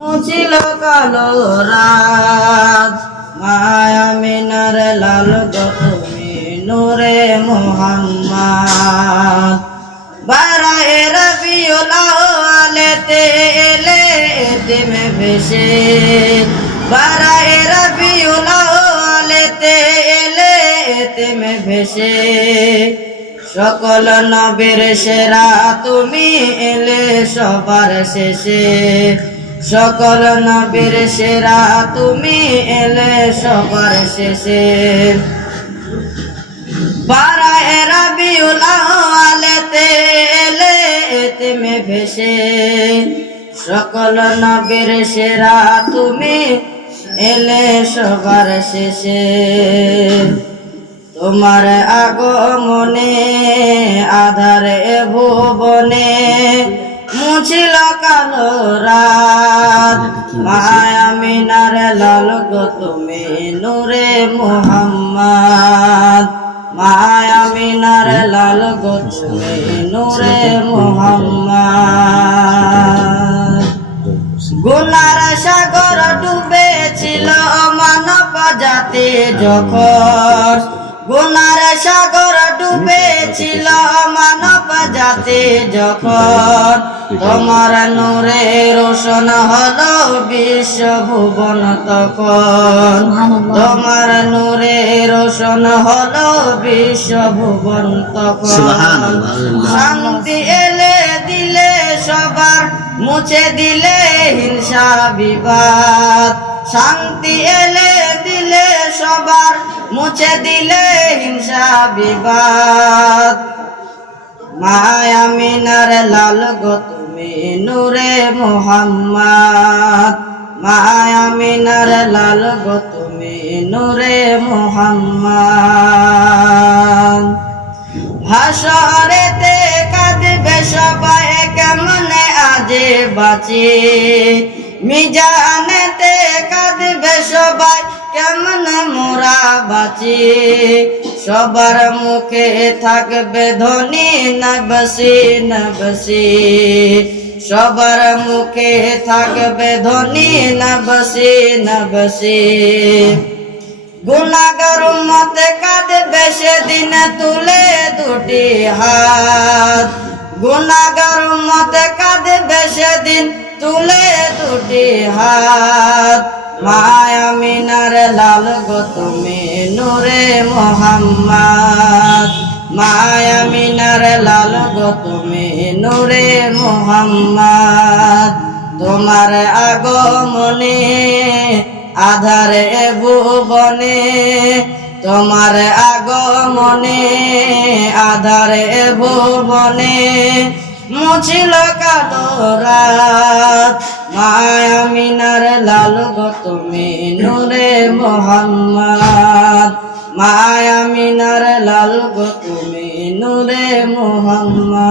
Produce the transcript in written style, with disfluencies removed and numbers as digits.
মুছিল কালো রাত মায়ামিনার লাল গো তুমি নূরে মুহাম্মদ বারায়ে রবিউল আউয়ালেতে এলে এতিমে ভেসে বারায়ে রবিউল আউয়ালেতে এলে এতিমে ভেসে সকল নবীর সেরা তুমি এলে সবার শেষে সকল নবীর সেরা তুমি এলে সবার শেষে বারায়ে রবিউল আউয়ালেতে এলে এতিমে ভেসে সকল নবীর সেরা তুমি এলে সবার শেষে তোমার আগমনে আধারে ভুবনে মুছিল কালো রাত মায়ামিনার লাল গো তুমি নূরে মুহাম্মদ মায়ামিনার লাল গো তুমি নূরে মুহাম্মদ গুনার সাগর ডুবেছিল মানব জাতি যখন গুনার সাগর ডুবেছিল মানব জাতি যখন তোমার নূরে রোশন হলো বিশ্ব ভুবন তখন তোমার নূরে রোশন হলো বিশ্ব ভুবন তখন শান্তি এলে দিলে সবার মুছে দিলে হিংসা বিবাদ শান্তি এলে দিলে সবার মুছে দিলে হিংসা বিবাদ মায়ামিনার লাল গো তুমি নূরে মুহাম্মদ মায়ামিনার লাল গো তুমি নূরে মুহাম্মদ হাসরেতে কাঁদবে সবাই কেমনে আজে বাঁচি মিজানেতে কাঁদবে সবাই কেমনে মোরা বাঁচি সবার মুখে থাকবে ধ্বনি নবসি নবসি সবার মুখে থাকবে ধ্বনি নবসি নবসি গুনাহগার উম্মত কাঁদবে সেদিন তুলে দুটি হাত গুনাহগার উম্মত কাঁদবে সেদিন তুলে দুটি হাত মায়ামিনার লাল গো তুমি নূরে মুহাম্মদ মায়ামিনার লাল গো তুমি নূরে মুহাম্মদ তোমার আগমনে আধারে ভুবনে তোমার আগমনে আধারে ভুবনে মুছিল কালো রাত মায়ামিনার লাল গো তুমি নূরে মুহাম্মদ মায়ামিনার লাল গো তুমি নূরে মুহাম্মদ।